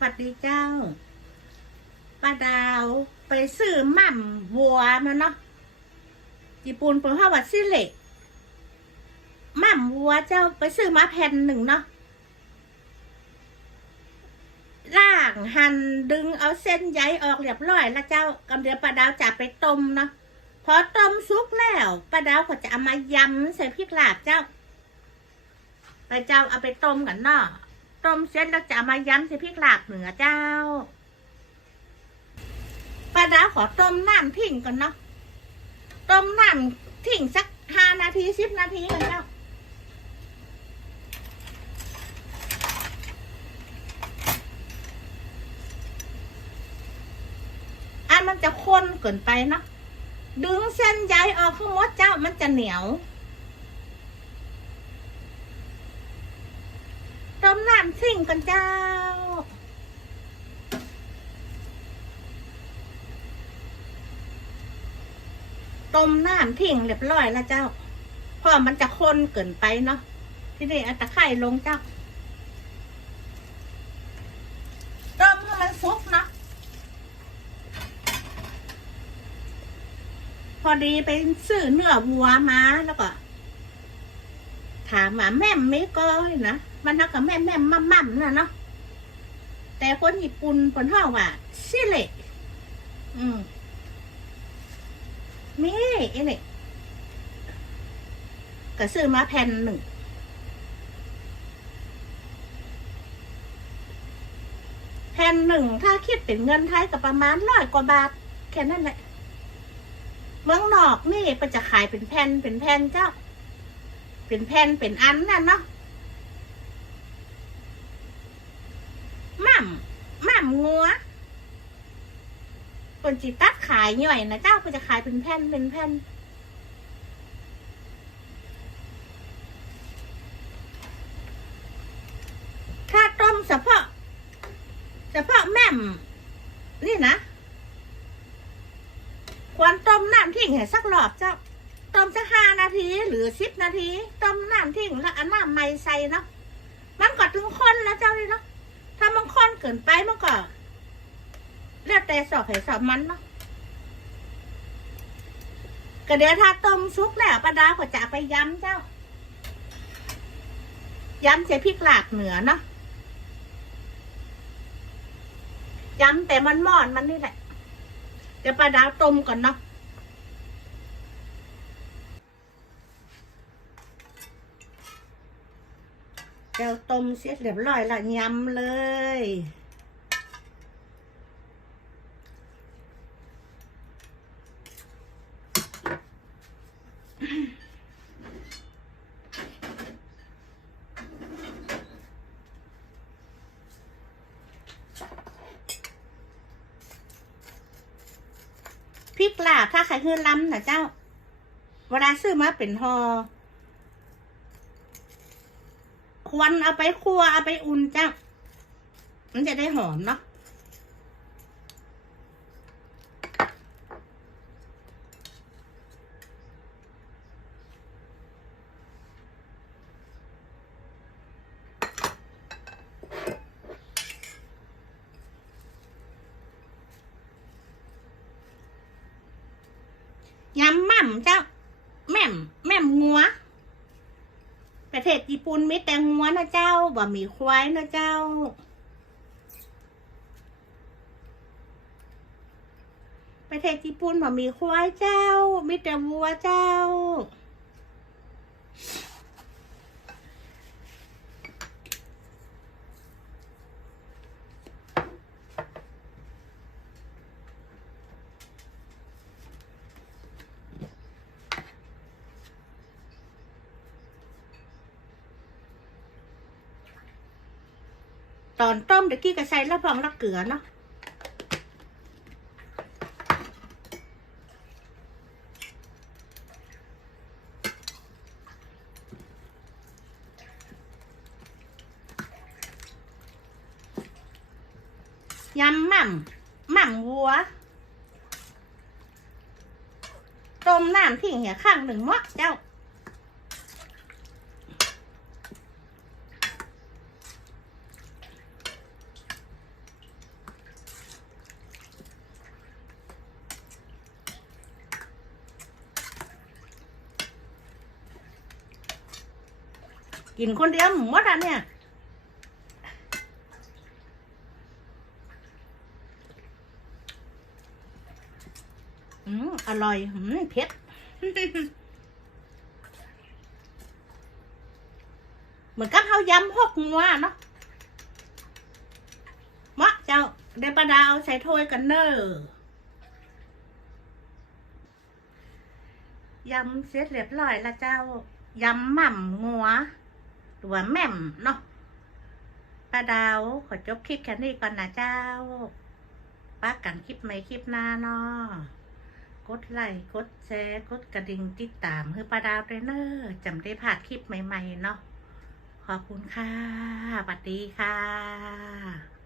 สวัสดีเจ้าป้าดาวไปซื้อหม่ำวัวมาเนาะญี่ปุ่นเปิดห้าวัดซิเล็กหม่ำวัวเจ้าไปซื้อมาแผ่นหนึ่งเนาะล่างหั่นดึงเอาเส้นใยออกเรียบร้อย แล้วเจ้ากำเดียวป้าดาวจะไปต้มเนาะพอต้มสุกแล้วป้าดาวก็จะเอามายำใส่พริกลาบเจ้า ไปเจ้าเอาไปต้มกันเนาะ ต้มเสร็จแล้วจะมาย้ำใส่พริกลาบเหนือเจ้าป้าดาขอต้มน้ำทิ้งก่อนเนาะ ต้มน้ำทิ้งสักห้านาทีสิบนาทีกันเจ้าอันมันจะข้นเกินไปเนาะ ดึงเส้นใยออกข้างมดเจ้ามันจะเหนียว ต้มน้ำซิ่งกันเจ้า ต้มน้ำทิ้งเรียบร้อยแล้วเจ้าเพราะมันจะข้นเกินไปเนาะที่นี่เอาตะไคร่ลงเจ้าต้มให้มันสุกเนาะพอดีไปซื้อเนื้อวัวมาแล้วก็ ถามว่าแม่มไม่ก้อยนะ มันนักกับแม่แม่มั่มมั่มนะเนาะแต่คนญี่ปุ่นคนห้องว่าซิเละอืมมีไอ้เนี่ยก็ซื้อมาแผ่นหนึ่งแผ่นหนึ่งถ้าคิดเป็นเงินไทยก็ประมาณร้อยกว่าบาท แค่นั้นแหละ เมืองนอกนี่ก็จะขายเป็นแผ่นเป็นแผ่นเจ้า เป็นแผ่นเป็นอันนั่นเนาะหม่ำหม่ำ งัวคนจีตัดขายย่อยนะเจ้าก็จะขายเป็นแผ่นเป็นแผ่นถ้าต้มเฉพาะเฉพาะแม่ม นี่นะควรต้มน้ำทิ้งให้สักรอบเจ้าต้มสักห้านาที หรือสิบนาที ต้มน้ำทิ้งแล้วอาน้ำใหม่ใส่เนาะมันก็ถึงข้นแล้วเจ้านี่เนาะ ถ้ามันข้นเกินไปมันก็แล้วแต่สอบให้สอบมันเนาะก็เดี๋ยวถ้าต้มซุกแล้วป้าดาก็จะไปย้ำเจ้า ย้ำใส่พริกหลากเหนือเนาะย้ำแต่มันมอนมันนี่แหละเดี๋ยวป้าดาวต้มก่อนเนาะ เดี๋ยวต้มเสร็จเรียบร้อยละยำเลย พริกลาบถ้าใครคือล้ำนะเจ้า เวลาซื้อมาเป็นหอ ควรเอาไปคั่วเอาไปอุ่นเจ้ามันจะได้หอมเนาะยำหม่ำเจ้า แม่มแม่มงัว ประเทศญี่ปุ่นมีแต่งัวนะเจ้าบ่มีควายนะเจ้า ประเทศญี่ปุ่นบ่มีควายเจ้ามีแต่วัวเจ้า ตอนต้มเด็กกี้ก็ใส่ละพองละเกลือเนาะยำหม่ำหม่ำวัว ต้มน้ำทิ้งเหี่ยข้างหนึ่งม้อเจ้า กินคนเดียวหมดอะเนี่ยอืมอร่อยอืมเผ็ดเหมือนกับเฮายำหกงัวเนาะมะเจ้าเดปลาดาวใส่ถ้วยกันเนอะยำเสร็จเรียบร้อยล้วเจ้ายำหม่ำงัว หรือว่าแม่มเนาะป้าดาวขอจบคลิปแค่นี้ก่อนนะเจ้าป้ากันคลิปใหม่คลิปหน้าเนาะกดไลค์กดแชร์กดกระดิ่งติดตามคือป้าดาวเทรนเนอร์จำได้ผ่านคลิปใหม่ ๆ เนาะขอบคุณค่ะสวัสดีค่ะ